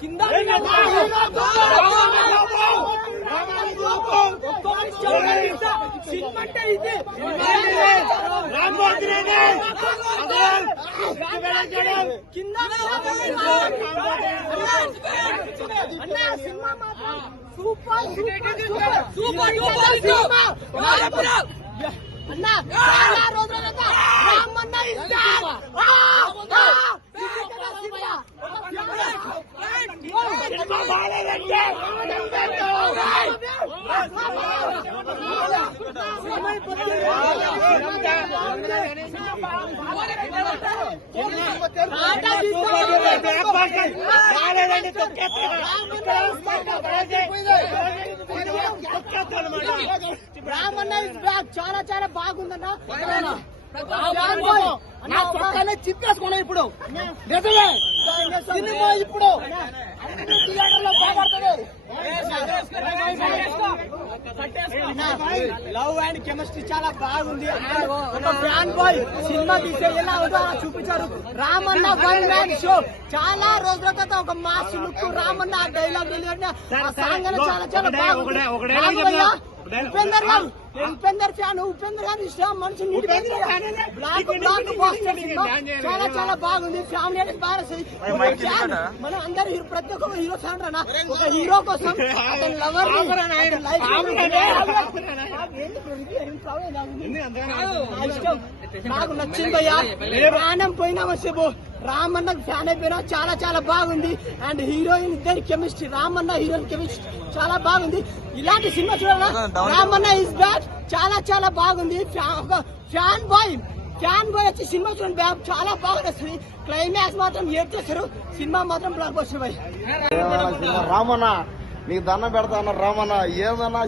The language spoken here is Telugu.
కింద సినిమా అంటే ఇది కింద అన్న సినిమా మాత్రం super super super super cinema అన్న చాలా రోజుల తర్వాత రామన్న is back. ఆ! ఆ! ఇది కదా సినిమా. సినిమా బాగాలేదంటే సినిమా అయిపోతుంది. టాటా బాగాలేదండి రామన్న ఇస్ బ్యాక్ చాలా చాలా బాగుందన్న ఫ్యాన్ బాయ్. నా చొక్కానే చిప్పేసుకున్నా ఇప్పుడు. నిజమే. సినిమా ఇప్పుడు. థియేటర్లో బాగుపడుతుంది లవ్ అండ్ కెమిస్ట్రీ చాలా బాగుంది. ఒక ఫ్యాన్ బాయ్ సినిమా తీసే ఎలా చూపించారు. Ramanna one man show. చాలా రోజుల తర్వాత ఒక mass look Ramanna dialogue delivery ఆ సాంగ్ చాలా చాలా బాగుంది. ఉపేందర్ గారు ఉపేందర్ ఫ్యాన్ ఉపేందర్ గారు ఇష్టం మనిషి బ్లాక్ బ్లాక్ చాలా చాలా బాగుంది. ఫ్యామిలీ బాగా మనం అందరు హీరో ప్రతి ఒక్క హీరో ఫ్యాన్ రానా ఒక హీరో కోసం అతని లవర్ నాకు నచ్చింది అయ్యా ప్రాణం పోయినా వచ్చేబో రామన్న ఫ్యాన్ అయిపోయినా చాలా చాలా బాగుంది. అండ్ హీరోయిన్ ఇద్దరి కెమిస్ట్రీ రామన్న హీరోయిన్ కెమిస్ట్రీ చాలా బాగుంది. ఇలాంటి సినిమా చూడాలా రామన్న ఇస్ బ్యాక్ చాలా చాలా బాగుంది. ఫ్యాన్ బాయ్ ఫ్యాన్ బాయ్ వచ్చి సినిమా చూడండి బ్యాక్ చాలా బాగా నచ్చింది క్లైమాక్స్ మాత్రం ఏడ్ చేస్తారు సినిమా మాత్రం బ్లాక్ బస్టర్ బాయ్ రామన్న నీకు దండం పెడతా అన్న రామన్న. ఏదన్నా